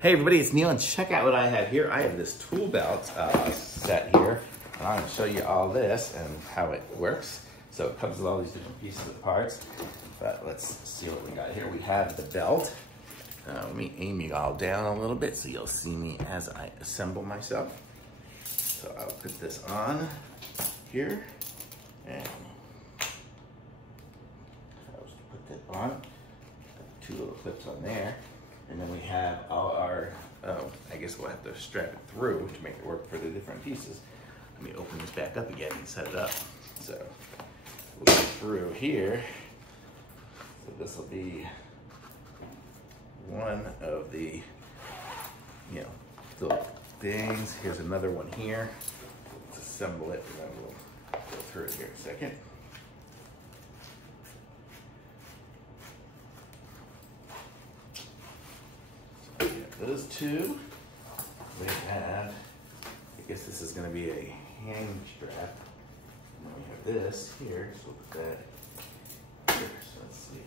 Hey everybody, it's Neil, and check out what I have here. I have this tool belt set here, and I'm going to show you all this and how it works. So it comes with all these different pieces of parts, but let's see what we got here. We have the belt. Let me aim you all down a little bit so you'll see me as I assemble myself. So I'll put this on here, and I'll just put that on. Two little clips on there. And then we have all our, I guess we'll have to strap it through to make it work for the different pieces. Let me open this back up again and set it up. So we'll go through here. So this will be one of the, little things. Here's another one here. Let's assemble it, and then we'll go through it here in a second. Those two, we have, I guess this is going to be a hang strap. And then we have this here, so we'll put that here. So let's see.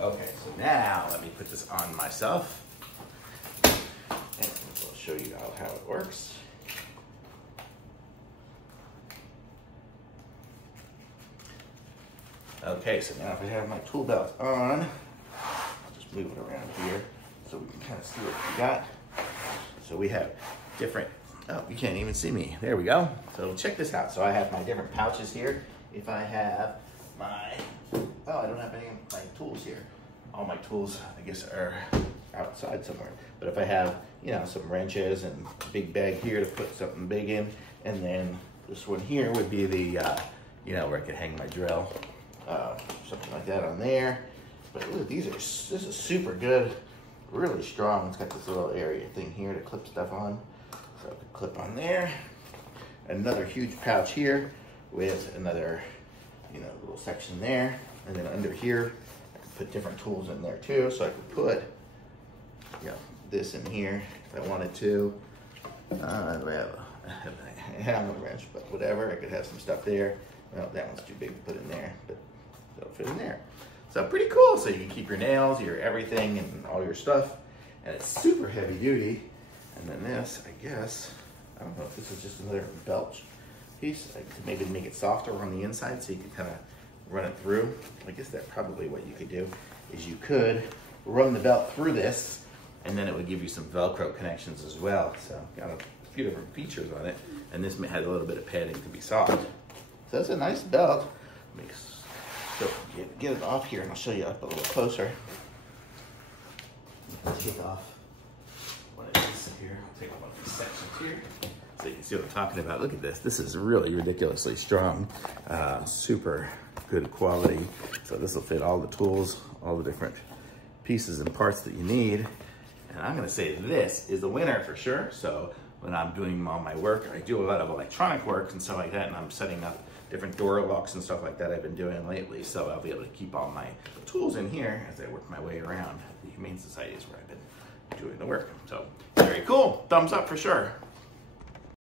Okay, so now let me put this on myself, and I'll show you all how it works. Okay, so now if I have my tool belt on, I'll just move it around here so we can kind of see what we got. So we have different, oh, you can't even see me. There we go. So check this out. So I have my different pouches here. If I have my, oh, I don't have any of my tools here. All my tools, I guess, are outside somewhere. But if I have, some wrenches and a big bag here to put something big in, and then this one here would be the, where I could hang my drill. Something like that on there. But look, this is super good, really strong. It's got this little area thing here to clip stuff on. So I could clip on there. Another huge pouch here with another, little section there. And then under here, I could put different tools in there too. So I could put, this in here if I wanted to. I have a hammer wrench, but whatever. I could have some stuff there. Well, that one's too big to put in there, but it'll fit in there. So pretty cool. So you can keep your nails, your everything, and all your stuff. And it's super heavy duty. And then this, I guess, I don't know if this is just another belt piece. To maybe make it softer on the inside so you can kind of run it through. I guess that's probably what you could do, is you could run the belt through this, and then it would give you some Velcro connections as well. So got a few different features on it. And this has a little bit of padding to be soft. So that's a nice belt. So get it off here, and I'll show you up a little closer. Take off what it is here. I'll take off one of these sections here, so you can see what I'm talking about. Look at this. This is really ridiculously strong, super good quality. So this will fit all the tools, all the different pieces and parts that you need. And I'm gonna say this is the winner for sure. So when I'm doing all my work, I do a lot of electronic work and stuff like that, and I'm setting up different door locks and stuff like that I've been doing lately. So I'll be able to keep all my tools in here as I work my way around. The Humane Society is where I've been doing the work. So very cool, thumbs up for sure.